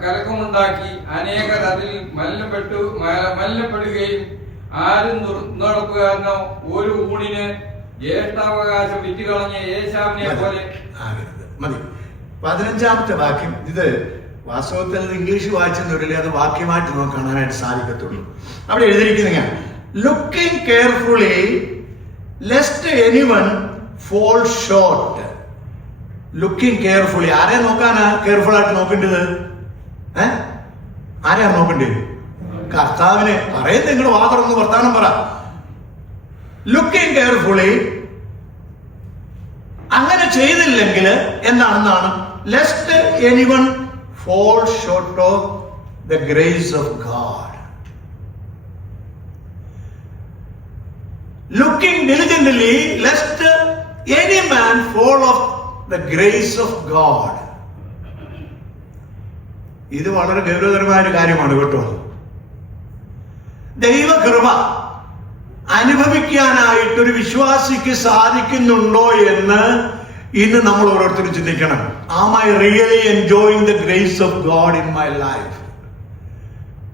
കലക്കമുണ്ടാക്കി അനേകർ അതിൽ മലിനപ്പെടുകയും ആരും നടക്കുകയെന്നോ ഒരു ഊണിന് ജ്യേഷ്ഠാവകാശം വിറ്റുകളഞ്ഞ ഏശാവിനെ പോലെ ആകരുത്. മതി. 15-ാമത്തെ വാക്യം, ഇത് വാസ്തവത്തിൽ അത് ഇംഗ്ലീഷ് വായിച്ചെന്ന് വരില്ല, അത് വാക്യമായിട്ട് നമുക്ക് കാണാനായിട്ട് സാധിക്കത്തുള്ളൂ. അവിടെ എഴുതിയിരിക്കുന്ന looking carefully lust anyone fall short. Looking carefully. ആരെ നോക്കാനാ കെയർഫുൾ ആയിട്ട് നോക്കേണ്ടത്? ആരെയാണ് നോക്കേണ്ടത്? കർത്താവിനെ. പറയും നിങ്ങൾ വാതറന്ന് വർത്താനം പറ. Looking carefully. അങ്ങനെ ചെയ്തില്ലെങ്കിൽ എന്താണെന്നാണ്? Lust anyone fall short of the grace of God. looking diligently lest any man fall of the grace of God. ഇത് വളരെ ഗൗരവതരമായ ഒരു കാര്യമാണ് കേട്ടോ. ദൈവകൃപ അനുഭവിക്കാനായിട്ടൊരു വിശ്വാസിക്ക് സാധിക്കുന്നുണ്ടോ എന്ന് ഇന്ന് നമ്മൾ ഓരോരുത്തരും ചിന്തിക്കണം. Am I really enjoying the grace of God in my life?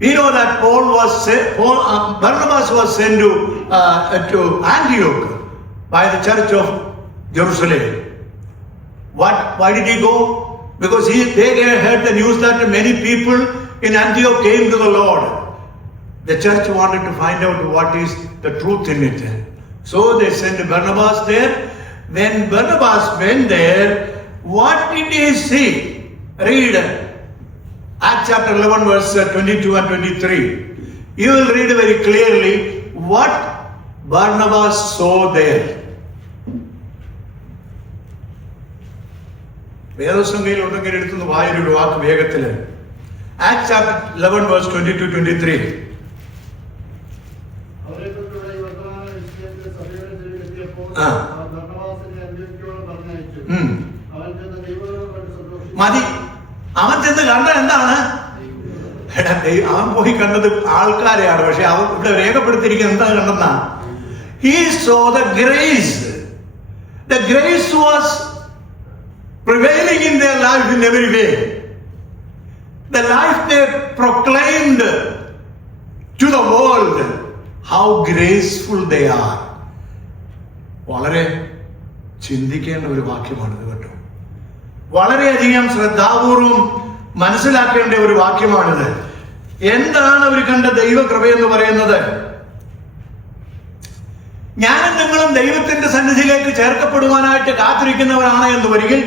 We know that Barnabas was sent to Antioch by the church of Jerusalem. Why did he go? Because they heard the news that many people in Antioch came to the Lord. The church wanted to find out what is the truth in it. So they sent Barnabas there. When Barnabas went there, what did he see? Read Acts chapter 11 verse 22 and 23. You will read very clearly what Barnabas saw there. വേദസംഖ്യയിൽ ഉണ്ടെങ്കിൽ എടുത്തുനിന്ന് വായൊരു വാക്ക് വേഗത്തില്. Acts chapter 11 verse 22-23. മതി. അവൻ ചെന്ന് കണ്ടത് എന്താണ്? അവൻ പോയി കണ്ടത് ആൾക്കാരെയാണ്. പക്ഷെ അവൻ ഇവിടെ രേഖപ്പെടുത്തിയിരിക്കുന്നത് എന്താ കണ്ടെന്നാ? He saw the grace. The grace was prevailing in their life in every way. The life they proclaimed to the world, how graceful they are. വളരെ ചിന്തിക്കേണ്ട ഒരു വാക്യമാണിത് കേട്ടോ. വളരെയധികം ശ്രദ്ധാപൂർവം മനസ്സിലാക്കേണ്ട ഒരു വാക്യമാണിത്. എന്താണ് അവർ കണ്ട ദൈവകൃപ എന്ന് പറയുന്നത്? ഞാനും നിങ്ങളും ദൈവത്തിന്റെ സന്നിധിയിലേക്ക് ചേർക്കപ്പെടുവാനായിട്ട് കാത്തിരിക്കുന്നവരാണ് എന്ന് വരികിൽ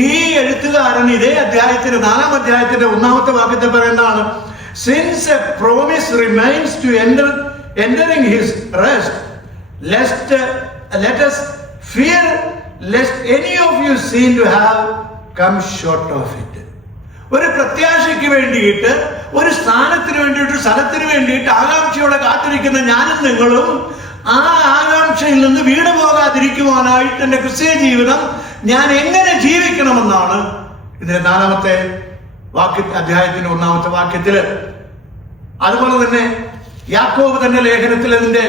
ഈ എഴുത്തുകാരൻ ഇതേ അധ്യായത്തിന്റെ 4-ാം അധ്യായത്തിന്റെ 1-ാമത്തെ വാക്യത്തിൽ പറയുന്നതാണ്, since a promise remains to entering his rest, let us fear lest any of you seem to have come short of it. ഒരു പ്രത്യാശയ്ക്ക് വേണ്ടിയിട്ട്, ഒരു സ്ഥാനത്തിന് വേണ്ടിയിട്ട്, സ്ഥലത്തിന് വേണ്ടിയിട്ട് ആകാംക്ഷയോടെ കാത്തിരിക്കുന്ന ഞാനും നിങ്ങളും ആ ആകാംക്ഷയിൽ നിന്ന് വീണു പോകാതിരിക്കുവാനായിട്ട് എൻ്റെ ക്രിസ്തീയ ജീവിതം ഞാൻ എങ്ങനെ ജീവിക്കണമെന്നാണ് ഇതിന്റെ 4-ാമത്തെ അധ്യായത്തിന്റെ 1-ാമത്തെ വാക്യത്തില്. അതുപോലെ തന്നെ യാക്കോബ് തന്റെ ലേഖനത്തിൽ അതിന്റെ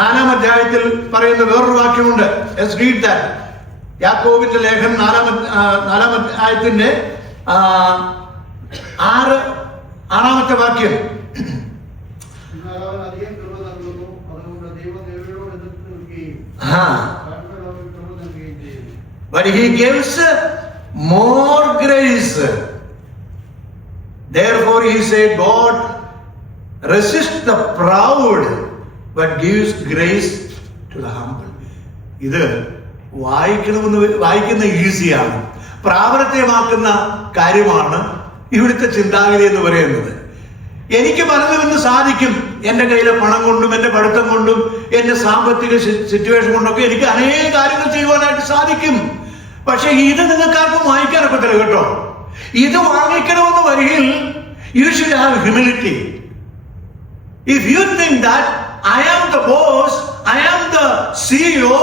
4-ാം അധ്യായത്തിൽ പറയുന്ന വേറൊരു വാക്യമുണ്ട്. Let's read that. യാക്കോബിന്റെ ലേഖനം 4-ാം അധ്യായത്തിന്റെ 6-ാമത്തെ വാക്യം. But he gives more grace. Therefore he said, God resists the proud but gives grace to the humble. ഇത് വായിക്കുന്ന ഈസിയാണ്, പ്രാവർത്തികമാക്കുന്ന കാര്യമാണ് ഇവിടുത്തെ ചിന്താഗതി എന്ന് പറയുന്നത്. എനിക്ക് പലതും സാധിക്കും. എൻ്റെ കയ്യിലെ പണം കൊണ്ടും എൻ്റെ പഠിത്തം കൊണ്ടും എൻ്റെ സാമ്പത്തിക സിറ്റുവേഷൻ കൊണ്ടൊക്കെ എനിക്ക് അനേക കാര്യങ്ങൾ ചെയ്യുവാനായിട്ട് സാധിക്കും. പക്ഷെ ഇത് നിങ്ങൾക്കാർക്കും വാങ്ങിക്കാനൊക്കത്തില്ല കേട്ടോ. ഇത് വാങ്ങിക്കണമെന്ന് വരികിൽ you should have humility. If you think that I am the boss, I am the CEO,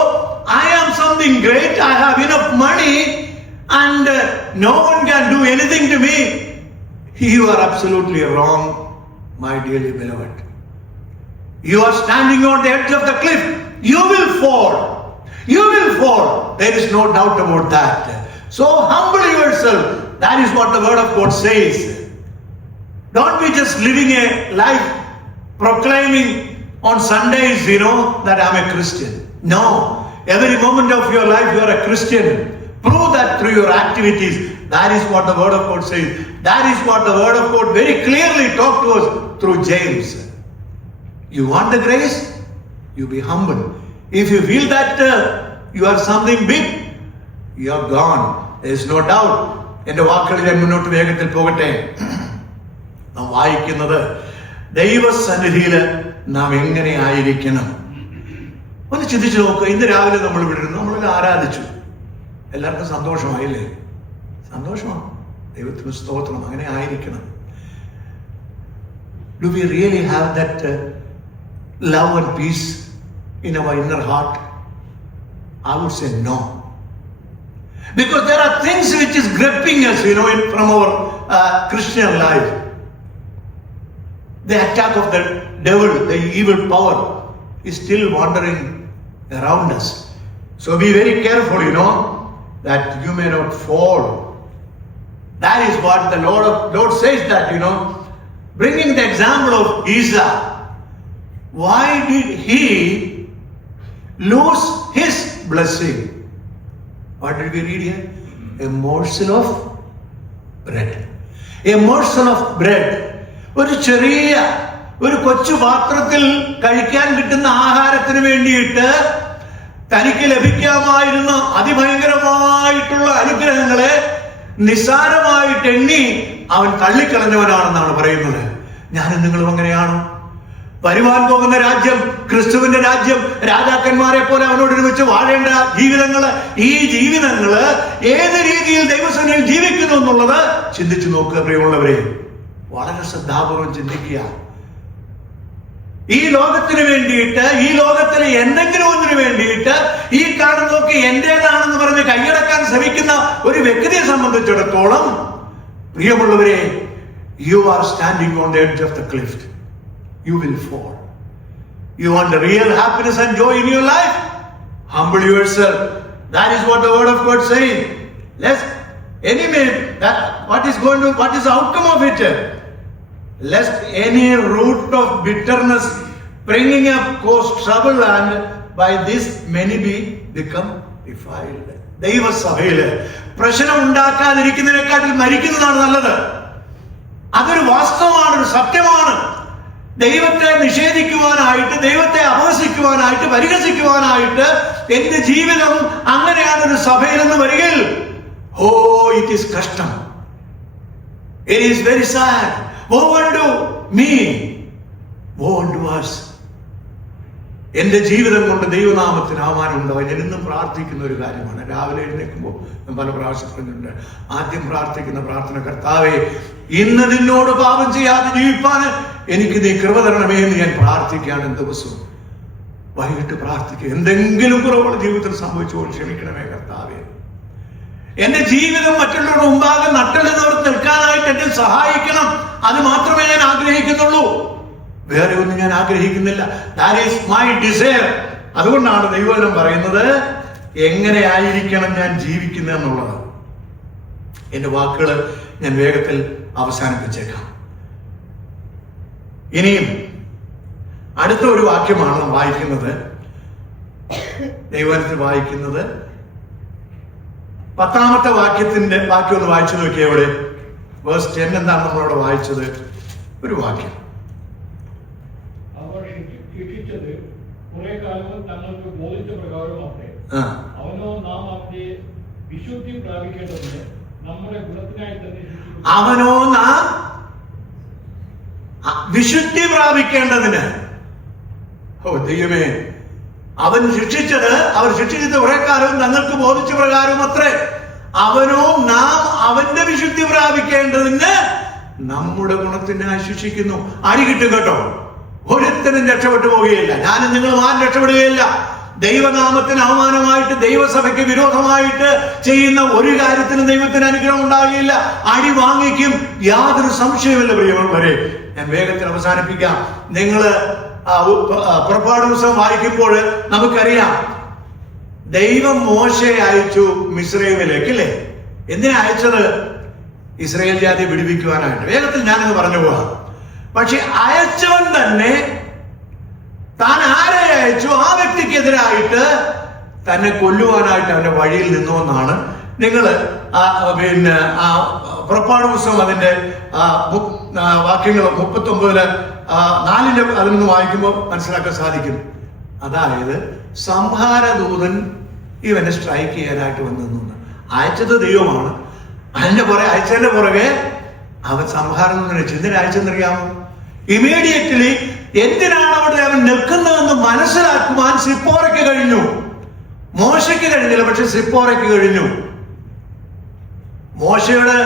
I am something great, I have enough money and no one can do anything to me, you are absolutely wrong, my dearly beloved. You are standing on the edge of the cliff. You will fall. You will fall. There is no doubt about that. So humble yourself. That is what the word of God says. Don't be just living a life proclaiming on Sundays, that I'm a Christian. No. Every moment of your life you are a Christian. Prove that through your activities. That is what the word of God says. That is what the word of God very clearly talked to us through James. You want the grace? You be humble. If you feel that you are something big, you are gone. There is no doubt. എൻ്റെ വാക്കുകൾ ഞാൻ മുന്നോട്ട് വേഗത്തിൽ പോകട്ടെ. നാം വായിക്കുന്നത് ദൈവസന്നിധിയിൽ നാം എങ്ങനെ ആയിരിക്കണം. ഒന്ന് ചിന്തിച്ചു നോക്കുക. ഇന്ന് രാവിലെ നമ്മൾ ഇവിടെ ഇരുന്നു, നമ്മളെല്ലാം ആരാധിച്ചു. എല്ലാവർക്കും സന്തോഷമായില്ലേ? സന്തോഷമാണ്. ദൈവത്തിന് സ്തോത്രം. അങ്ങനെ ആയിരിക്കണം. Do we really have that love and peace in our inner heart? I would say no. Because there are things which is gripping us, from our Christian life. The attack of the devil, the evil power, is still wandering around us. So be very careful, that you may not fall. That is what the Lord says that, bringing the example of Esau. Why did he lose his blessing? What did we read here? A morsel of bread. A morsel of bread. ഒരു കൊച്ചു പാത്രത്തിൽ കഴിക്കാൻ കിട്ടുന്ന ആഹാരത്തിന് വേണ്ടിയിട്ട് തനിക്ക് ലഭിക്കാമായിരുന്ന അതിഭയങ്കരമായിട്ടുള്ള അനുഗ്രഹങ്ങളെ നിസ്സാരമായിട്ട് എണ്ണി അവൻ തള്ളിക്കളഞ്ഞവനാണെന്നാണ് പറയുന്നത്. ഞാനും നിങ്ങളും അങ്ങനെയാണോ? വരുവാൻ പോകുന്ന രാജ്യം, ക്രിസ്തുവിന്റെ രാജ്യം, രാജാക്കന്മാരെ പോലെ അവനോടൊരുമിച്ച് വാഴേണ്ട ജീവിതങ്ങള്, ഈ ജീവിതങ്ങള് ഏത് രീതിയിൽ ദൈവസേനയിൽ ജീവിക്കുന്നു എന്നുള്ളത് ചിന്തിച്ചു നോക്കുക പ്രിയമുള്ളവരെ. വളരെ ശ്രദ്ധാപൂർവം ചിന്തിക്കുക. ഈ ലോകത്തിന് വേണ്ടിയിട്ട്, ഈ ലോകത്തിലെ എന്തെങ്കിലും ഒന്നിനു വേണ്ടിയിട്ട് ഈ കാണുന്നതൊക്കെ എന്റേതാണെന്ന് പറഞ്ഞ് കൈയടക്കാൻ ശ്രമിക്കുന്ന ഒരു വ്യക്തിയെ സംബന്ധിച്ചിടത്തോളം പ്രിയമുള്ളവരെ, you are standing on the edge of the cliff. You will fall. You want the real happiness and joy in your life? Humble yourself. That is what the word of God saying. What is the outcome of it? Lest any root of bitterness springing up cause trouble, and by this many become defiled. ദൈവസഭയില് പ്രശ്നം ഉണ്ടാക്കാതിരിക്കുന്നതിനെക്കാട്ടിൽ മരിക്കുന്നതാണ് നല്ലത്. അതൊരു വാസ്തവമാണ്, ഒരു സത്യമാണ്. ദൈവത്തെ നിഷേധിക്കുവാനായിട്ട്, ദൈവത്തെ അപഹസിക്കുവാനായിട്ട്, പരിഹസിക്കുവാനായിട്ട് എന്റെ ജീവിതം അങ്ങനെയാണ് ഒരു സഭയിൽ നിന്ന് വരികയിൽ, it is കഷ്ടം. It is very sad. Woe unto me, woe unto us. എന്റെ ജീവിതം കൊണ്ട് ദൈവനാമത്തിന് അവമാനം ഉണ്ടാവും. ഞാൻ ഇന്നും പ്രാർത്ഥിക്കുന്ന ഒരു കാര്യമാണ്. രാവിലെ എഴുന്നേൽക്കുമ്പോൾ ഞാൻ പല പ്രാവശ്യം പറഞ്ഞിട്ടുണ്ട്, ആദ്യം പ്രാർത്ഥിക്കുന്ന പ്രാർത്ഥന, കർത്താവേ, ഇന്ന് നിന്നോട് പാപം ചെയ്യാതെ ജീവിപ്പാൻ എനിക്ക് നീ കൃപ തരണമേ എന്ന് ഞാൻ പ്രാർത്ഥിക്കുകയാണ് ദിവസവും. വൈകിട്ട് പ്രാർത്ഥിക്കുക, എന്തെങ്കിലും കുറവുകൾ ജീവിതത്തിൽ സംഭവിച്ചുകൊണ്ട് ക്ഷമിക്കണമേ കർത്താവേ. എന്റെ ജീവിതം മറ്റുള്ളവരുടെ മുമ്പാകെ നട്ടെല്ലുന്നവർക്ക് നിൽക്കാനായിട്ട് എന്നെ സഹായിക്കണം. അത് മാത്രമേ ഞാൻ ആഗ്രഹിക്കുന്നുള്ളൂ, വേറെ ഒന്നും ഞാൻ ആഗ്രഹിക്കുന്നില്ല. That is my desire. അതുകൊണ്ടാണ് ദൈവവചനം പറയുന്നത് എങ്ങനെ ആയിരിക്കണം ഞാൻ ജീവിക്കുന്നത് എന്നുള്ളത്. എന്റെ വാക്കുകൾ ഞാൻ വേഗത്തിൽ അവസാനിപ്പിച്ചേക്കാം. ഇനിയും അടുത്ത ഒരു വാക്യമാണ് നാം വായിക്കുന്നത്. ദൈവവചനത്തിൽ വായിക്കുന്നത് 10ാമത്തെ വാക്യത്തിന്റെ വാക്യം ഒന്ന് വായിച്ചു നോക്കിയേ. എവിടെ വേഴ്സ് 10 എന്താണ് നമ്മളവിടെ വായിച്ചത്? ഒരു വാക്യം, ശിക്ഷിച്ചത് കുറെ കാലം തങ്ങൾക്ക് ബോധിച്ച പ്രകാരമൊക്കെ അവനോ നാം അവന്റെ വിശുദ്ധി പ്രാപിക്കേണ്ടതിന് നമ്മുടെ ഗുണത്തിനായി തന്നെ അവനോ നാം വിശുദ്ധി പ്രാപിക്കേണ്ടതിന്. ദൈവമേ, അവൻ ശിക്ഷിച്ചത്, അവർ ശിക്ഷിച്ചത് കുറെ കാലം തങ്ങൾക്ക് ബോധിച്ച പ്രകാരം അത്രേ. അവനോ നാം അവന്റെ വിശുദ്ധി പ്രാപിക്കേണ്ടതിന് നമ്മുടെ ഗുണത്തിനായി ശിക്ഷിക്കുന്നു. അടി കിട്ടും കേട്ടോ, ഒരുത്തനും രക്ഷപ്പെട്ടു പോവുകയില്ല. ഞാനും നിങ്ങളും ആരും രക്ഷപ്പെടുകയില്ല. ദൈവനാമത്തിന് അവമാനമായിട്ട്, ദൈവസഭയ്ക്ക് വിരോധമായിട്ട് ചെയ്യുന്ന ഒരു കാര്യത്തിനും ദൈവത്തിന് അനുഗ്രഹം ഉണ്ടാകുകയില്ല. അടി വാങ്ങിക്കും, യാതൊരു സംശയമില്ല പ്രിയമുള്ളവരെ. ഞാൻ വേഗത്തിൽ അവസാനിപ്പിക്കാം. നിങ്ങള് പുറപ്പാട് പുസ്തകം വായിക്കുമ്പോൾ നമുക്കറിയാം, ദൈവം മോശയെ അയച്ചു മിസ്രയീമിലേക്ക്, അല്ലേ? എന്തിനാ അയച്ചത്? ഇസ്രായേൽ ജാതി വിടുവിക്കുവാനായിട്ട്. വേഗത്തിൽ ഞാനത് പറഞ്ഞു പോവാം. പക്ഷെ അയച്ചവൻ തന്നെ താൻ ആരെ അയച്ചു ആ വ്യക്തിക്കെതിരായിട്ട് തന്നെ കൊല്ലുവാനായിട്ട് അവന്റെ വഴിയിൽ നിന്നു എന്നാണ് നിങ്ങൾ പുറപ്പാട് പുസ്തകം അതിന്റെ വാക്യങ്ങൾ 39 4 അതിൽ നിന്ന് വായിക്കുമ്പോൾ മനസ്സിലാക്കാൻ സാധിക്കും. അതായത് സംഹാരദൂതൻ ഇവനെ സ്ട്രൈക്ക് ചെയ്യാനായിട്ട് വന്നു. അയച്ചത് ദൈവമാണ്. അയച്ചതിന്റെ പുറകെ അവൻ സംഹാരദൂതനെ എന്തിനയച്ചെന്നറിയാമോ? ഇമീഡിയറ്റ്ലി എന്തിനാണ് അവിടെ അവൻ നിൽക്കുന്നതെന്ന് മനസ്സിലാക്കുവാൻ സിപ്പോറയ്ക്ക് കഴിഞ്ഞു. മോശയ്ക്ക് കഴിഞ്ഞില്ല, പക്ഷെ സിപ്പോറയ്ക്ക് കഴിഞ്ഞു. മോശയുടെ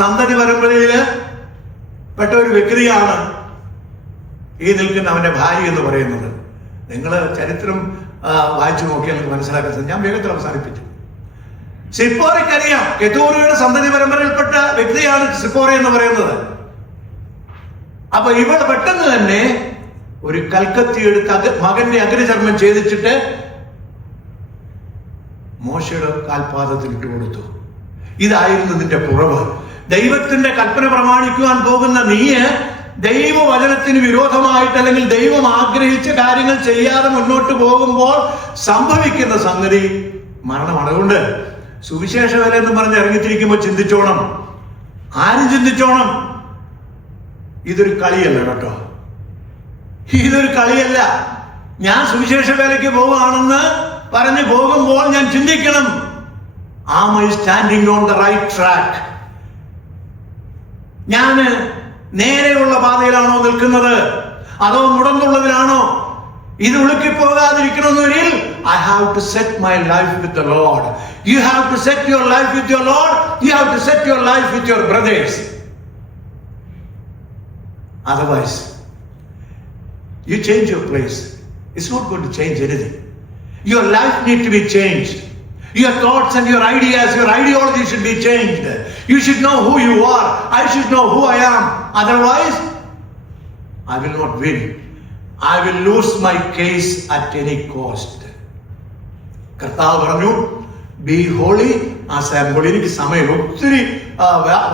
സന്തതി പരമ്പരയില് പെട്ട ഒരു വ്യക്തിയാണ് ഈ നിൽക്കുന്ന അവന്റെ ഭാര്യ എന്ന് പറയുന്നത്. നിങ്ങൾ ചരിത്രം വായിച്ചു നോക്കിയാൽ നിങ്ങൾക്ക് മനസ്സിലാക്കുന്നത്. ഞാൻ വേഗത്തിൽ അവസാനിപ്പിച്ചു. സിപ്പോറയ്ക്കറിയാം കെതൂരയുടെ സന്തതി പരമ്പരയിൽപ്പെട്ട വ്യക്തിയാണ് സിപ്പോറ എന്ന് പറയുന്നത്. അപ്പൊ ഇവൾ പെട്ടെന്ന് തന്നെ ഒരു കൽക്കത്തി എടുത്ത് മകന്റെ അഗ്രചർമ്മം ഛേദിച്ചിട്ട് മോശയുടെ കാൽപാദത്തിൽ ഇട്ട് കൊടുത്തു. ഇതായിരുന്നു നിന്റെ കുറവ്. ദൈവത്തിന്റെ കൽപ്പന പ്രമാണിക്കുവാൻ പോകുന്ന നീ ദൈവവചനത്തിന് വിരോധമായിട്ട് അല്ലെങ്കിൽ ദൈവം ആഗ്രഹിച്ച കാര്യങ്ങൾ ചെയ്യാതെ മുന്നോട്ട് പോകുമ്പോൾ സംഭവിക്കുന്ന സംഗതി മരണമാണ്. അതുകൊണ്ട് സുവിശേഷ വേല എന്ന് പറഞ്ഞ് ഇറങ്ങിത്തിരിക്കുമ്പോൾ ചിന്തിച്ചോണം. ആരും ചിന്തിച്ചോണം, ഇതൊരു കളിയല്ല കേട്ടോ, ഇതൊരു കളിയല്ല. ഞാൻ സുവിശേഷ വേലയ്ക്ക് പോവുകയാണെന്ന് പറഞ്ഞ് പോകുമ്പോൾ ഞാൻ ചിന്തിക്കണം, am I standing on the right track? ഞാൻ നേരെയുള്ള പാതയിലാണോ നിൽക്കുന്നത്, അതോ മുടന്തുള്ളതിലാണോ? ഇത് ഉളുക്കി പോകാതിരിക്കണമെന്നൊരിൽ I have to set my life with the Lord. You have to set your life with your Lord. You have to set your life with your brothers. Otherwise, you change your place, it's not going to change anything. Your life needs to be changed. Your thoughts and your ideas, your ideology should be changed. You should know who you are. I should know who I am. Otherwise, I will not win. I will lose my case at any cost. കർത്താവ് പറഞ്ഞു, be holy as I am holy. എനിക്ക് സമയം ഒത്തിരി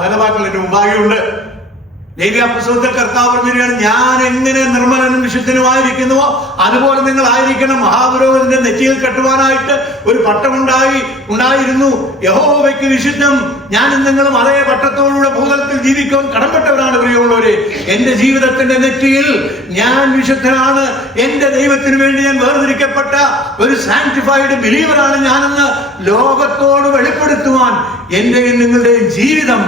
വേദവാക്യങ്ങൾ എൻ്റെ മുമ്പാകെയുണ്ട്. ലേവ്യ പുസ്തകത്തിൽ കർത്താവ് പറഞ്ഞിരിക്കുകയാണ്, ഞാൻ എങ്ങനെ നിർമ്മലനും വിശുദ്ധനുമായിരിക്കുന്നുവോ അതുപോലെ നിങ്ങൾ ആയിരിക്കണം. മഹാപുരോഹിതന്റെ നെറ്റിയിൽ കെട്ടുവാനായിട്ട് ഒരു പട്ടമുണ്ടായിരുന്നു, യഹോവയ്ക്ക് വിശുദ്ധം. ഞാനും നിങ്ങളും അതേ പട്ടത്തോടുകൂടെ ഭൂതലത്തിൽ ജീവിക്കാൻ കടംപെട്ടവരാണ്. പ്രിയമുള്ളവരെ, എന്റെ ജീവിതത്തിന്റെ നെറ്റിയിൽ ഞാൻ വിശുദ്ധനാണ്, എന്റെ ദൈവത്തിന് വേണ്ടി ഞാൻ വേർതിരിക്കപ്പെട്ട ഒരു സാങ്ക്ടിഫൈഡ് ബിലീവറാണ് ഞാനെന്ന് ലോകത്തോട് വെളിപ്പെടുത്തുവാൻ എന്റെയും നിങ്ങളുടെയും ജീവിതം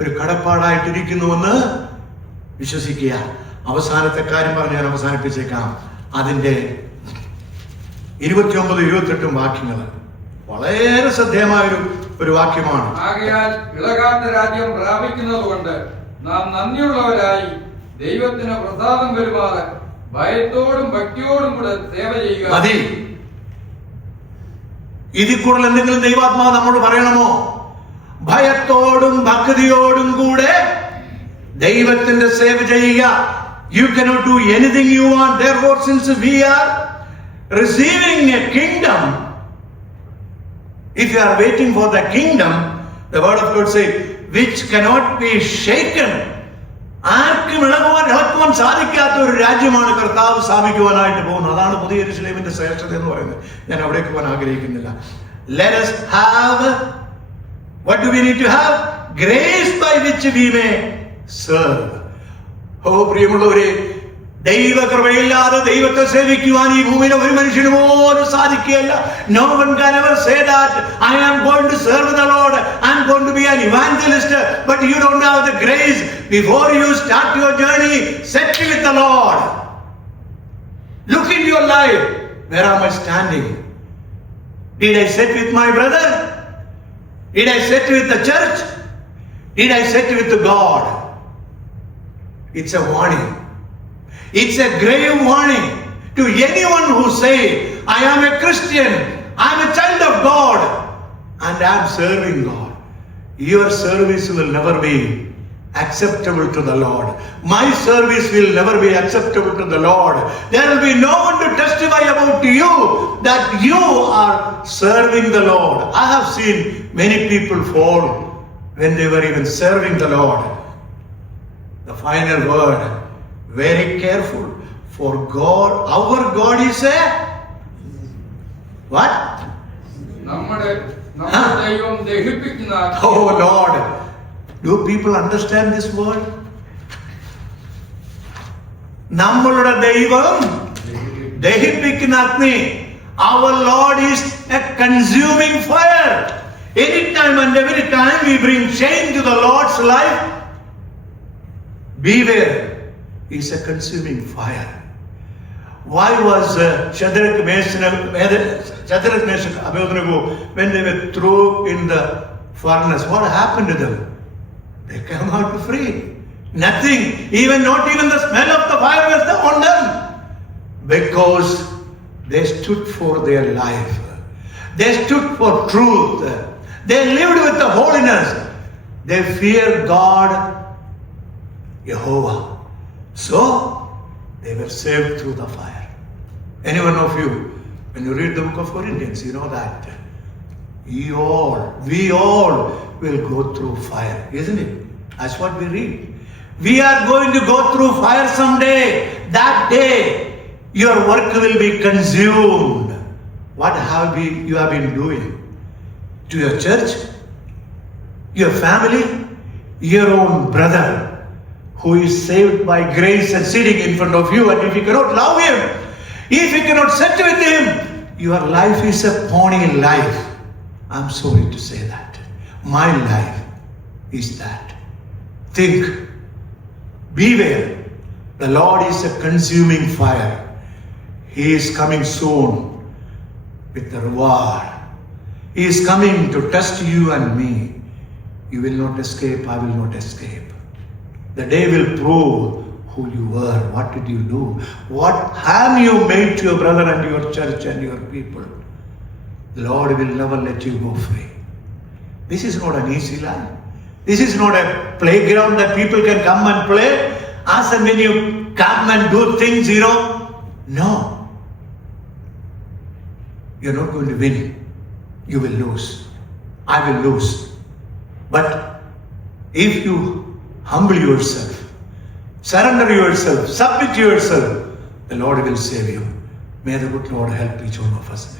ഒരു കടപ്പാടായിട്ടിരിക്കുന്നുവെന്ന് വിശ്വസിക്കുക. അവസാനത്തെ കാര്യം പറഞ്ഞ് ഞാൻ അവസാനിപ്പിച്ചേക്കാം. അതിന്റെ 29-28 വാക്യങ്ങൾ വളരെ ശ്രദ്ധേയമായ ഒരു വാക്യമാണ്. ആകയാൽ ഇളകാത്ത രാജ്യം പ്രാപിക്കുന്നത് കൊണ്ട് നാം നന്ദിയുള്ളവരായി ദൈവത്തിന് പ്രസാദം വരുമാറ് ഭയത്തോടും ഭക്തിയോടും കൂടെ സേവ ചെയ്യുക. മതി. ഇതിൽ കൂടുതൽ എന്തെങ്കിലും ദൈവാത്മാവ് നമ്മോട് പറയണമോ? ഭയത്തോടും ഭക്തിയോടും കൂടെ ദൈവത്തിന്റെ സേവ ചെയ്യുക. You cannot do anything you want. Therefore, since we are receiving a kingdom, if you are waiting for the kingdom, the word of God says, which cannot be shaken. ആർക്കും ഇളക്കുവാൻ സാധിക്കാത്ത ഒരു രാജ്യമാണ് കർത്താവ് സ്ഥാപിക്കുവാനായിട്ട് പോകുന്നത്. അതാണ് പുതിയ യെരൂശലേമിന്റെ ശ്രേഷ്ഠത എന്ന് പറയുന്നത്. ഞാൻ അവിടേക്ക് പോകാൻ ആഗ്രഹിക്കുന്നില്ല. Let us have, what do we need to have? Grace by which we may serve. പ്രിയമുള്ളവരെ, ദൈവകൃപയില്ലാതെ ദൈവത്തെ സേവിക്കുവാൻ ഈ ഭൂമിയിലെ ഒരു മനുഷ്യന് പോലും സാധിക്കുകയില്ല. No one can ever say that I am going to serve the Lord, I am going to be an evangelist, but you don't have the grace. Before you start your journey, set with the Lord. Look in your life. Where am I standing? Did I sit with my brother? Did I sit with the church? Did I sit with the God? It's a warning. It's a grave warning to anyone who say, I am a Christian, I am a child of God, and I am serving God. Your service will never be acceptable to the Lord. My service will never be acceptable to the Lord. There will be no one to testify about you that you are serving the Lord. I have seen many people fall when they were even serving the Lord. The final word, very careful, for God, our God is a what? നമ്മുടെ ദൈവം ദഹിപ്പിക്കുന്ന. Oh Lord, do people understand this word? നമ്മളുടെ ദൈവം ദഹിപ്പിക്കുന്ന അഗ്നി. Our Lord is a consuming fire. Anytime and every time we bring change to the Lord's life, beware, he is a consuming fire. Why was Shadrach, Meshach, Abednego, when they were thrown in the furnace, what happened to them? They came out free. Nothing, not even the smell of the fire was on them. Because They stood for their life. They stood for truth. They lived with the holiness. They feared God, Jehovah. So, they were saved through the fire. Any one of you, when you read the book of Corinthians, you know that. We all will go through fire, isn't it? That's what we read. We are going to go through fire someday. That day, your work will be consumed. What you have been doing to your church, your family, your own brother who is saved by grace and sitting in front of you, and if you cannot love him, if you cannot sit with him, your life is a pony life. I'm sorry to say that. My life is that. Think, beware. The Lord is a consuming fire. He is coming soon with the reward. He is coming to test you and me. You will not escape, I will not escape. The day will prove who you were, what did you do, what harm you made to your brother and your church and your people. The Lord will never let you go free. This is not an easy life. This is not a playground that people can come and play. As and when you come and do things, no. You're not going to win. You will lose. I will lose. But if you humble yourself, surrender yourself, submit yourself, the Lord will save you. May the good Lord help each one of us.